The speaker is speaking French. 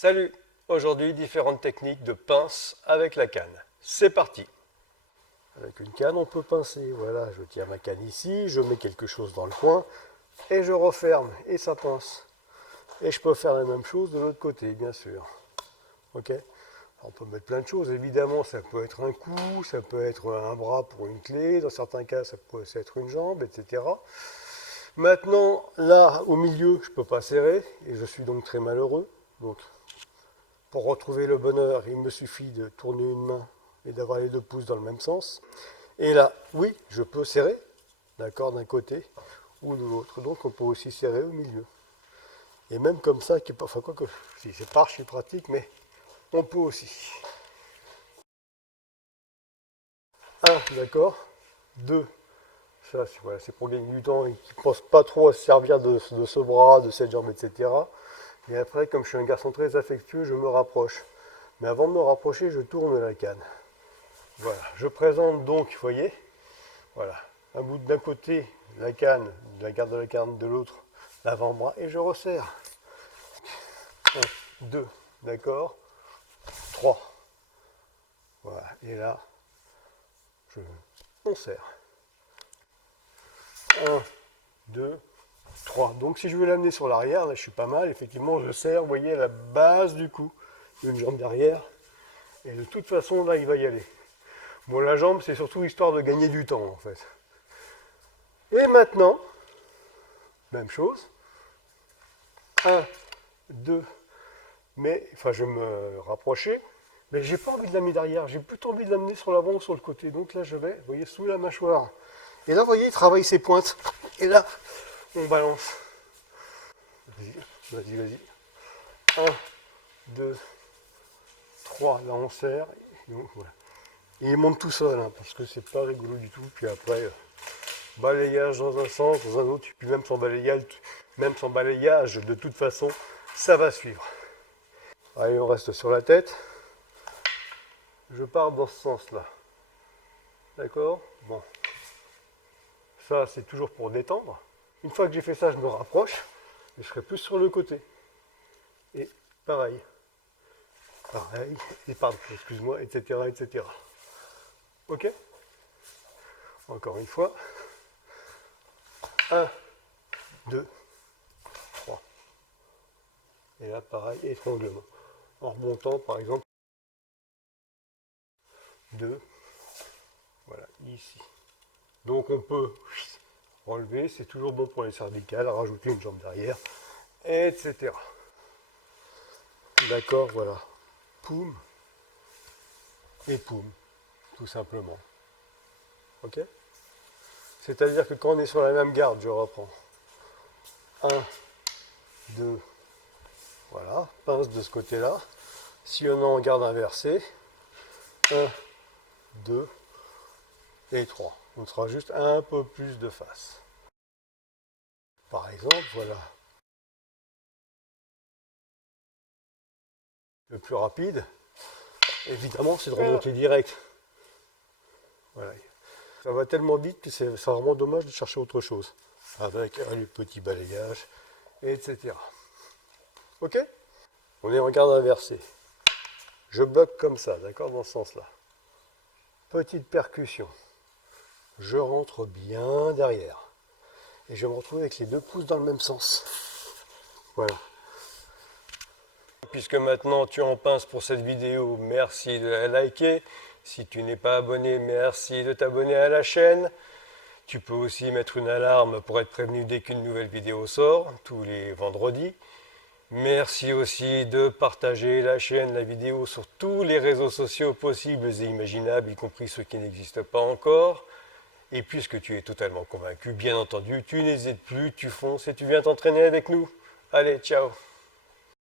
Salut! Aujourd'hui, différentes techniques de pince avec la canne. C'est parti! Avec une canne, on peut pincer. Voilà, je tiens ma canne ici, je mets quelque chose dans le coin et je referme et ça pince. Et je peux faire la même chose de l'autre côté, bien sûr. Ok? On peut mettre plein de choses, évidemment, ça peut être un cou, ça peut être un bras pour une clé, dans certains cas ça peut être une jambe, etc. Maintenant, là, au milieu, je ne peux pas serrer, et je suis donc très malheureux. Donc, pour retrouver le bonheur, il me suffit de tourner une main et d'avoir les deux pouces dans le même sens. Et là, oui, je peux serrer, d'accord, d'un côté ou de l'autre. Donc on peut aussi serrer au milieu. Et même comme ça, enfin quoi que, si c'est pas archi pratique, mais on peut aussi. Un, d'accord. Deux, ça voilà, c'est pour gagner du temps et qui ne pense pas trop à se servir de ce bras, de cette jambe, etc. Et après, comme je suis un garçon très affectueux, je me rapproche. Mais avant de me rapprocher, je tourne la canne. Voilà, je présente donc, vous voyez, voilà, un bout d'un côté, la canne, la garde de la canne, de l'autre, l'avant-bras, et je resserre. 1, 2, d'accord, 3. Voilà, et là, on serre. 1, 2, 3. Donc si je veux l'amener sur l'arrière, là je suis pas mal, effectivement je serre, vous voyez, la base du cou, une jambe derrière, et de toute façon là il va y aller. Bon, la jambe c'est surtout histoire de gagner du temps en fait. Et maintenant, même chose. 1, 2, mais enfin je vais me rapprocher, mais j'ai pas envie de l'amener derrière, j'ai plutôt envie de l'amener sur l'avant ou sur le côté. Donc là je vais, vous voyez, sous la mâchoire. Et là, vous voyez, il travaille ses pointes. Et là, on balance. Vas-y, vas-y. 1, 2, 3, là on serre. Et, donc, voilà. Et il monte tout seul, hein, parce que c'est pas rigolo du tout. Puis après, balayage dans un sens, dans un autre, puis même sans balayage, de toute façon, ça va suivre. Allez, on reste sur la tête. Je pars dans ce sens-là. D'accord? Bon. Ça, c'est toujours pour détendre. Une fois que j'ai fait ça, je me rapproche. Et je serai plus sur le côté. Et pareil. Pareil. Et pardon, excuse-moi, etc., etc. Ok? Encore une fois. 1, 2, 3. Et là, pareil, étranglement. En remontant, par exemple, 2. Voilà, ici. Donc on peut relever, c'est toujours bon pour les cervicales, rajouter une jambe derrière, etc. D'accord, voilà. Poum et poum, tout simplement. Ok? C'est-à-dire que quand on est sur la même garde, je reprends. 1, 2, voilà, pince de ce côté-là. Si on est en garde inversée, 1, 2 et 3. On sera juste un peu plus de face. Par exemple, voilà. Le plus rapide, évidemment, c'est de remonter direct. Voilà. Ça va tellement vite que c'est vraiment dommage de chercher autre chose. Avec les petits balayages, etc. Ok? On est en garde inversée. Je bloque comme ça, d'accord, dans ce sens-là. Petite percussion. Je rentre bien derrière. Et je me retrouve avec les deux pouces dans le même sens. Voilà. Puisque maintenant tu en pinces pour cette vidéo, merci de la liker. Si tu n'es pas abonné, merci de t'abonner à la chaîne. Tu peux aussi mettre une alarme pour être prévenu dès qu'une nouvelle vidéo sort, tous les vendredis. Merci aussi de partager la chaîne, la vidéo sur tous les réseaux sociaux possibles et imaginables, y compris ceux qui n'existent pas encore. Et puisque tu es totalement convaincu, bien entendu, tu n'hésites plus, tu fonces et tu viens t'entraîner avec nous. Allez, ciao!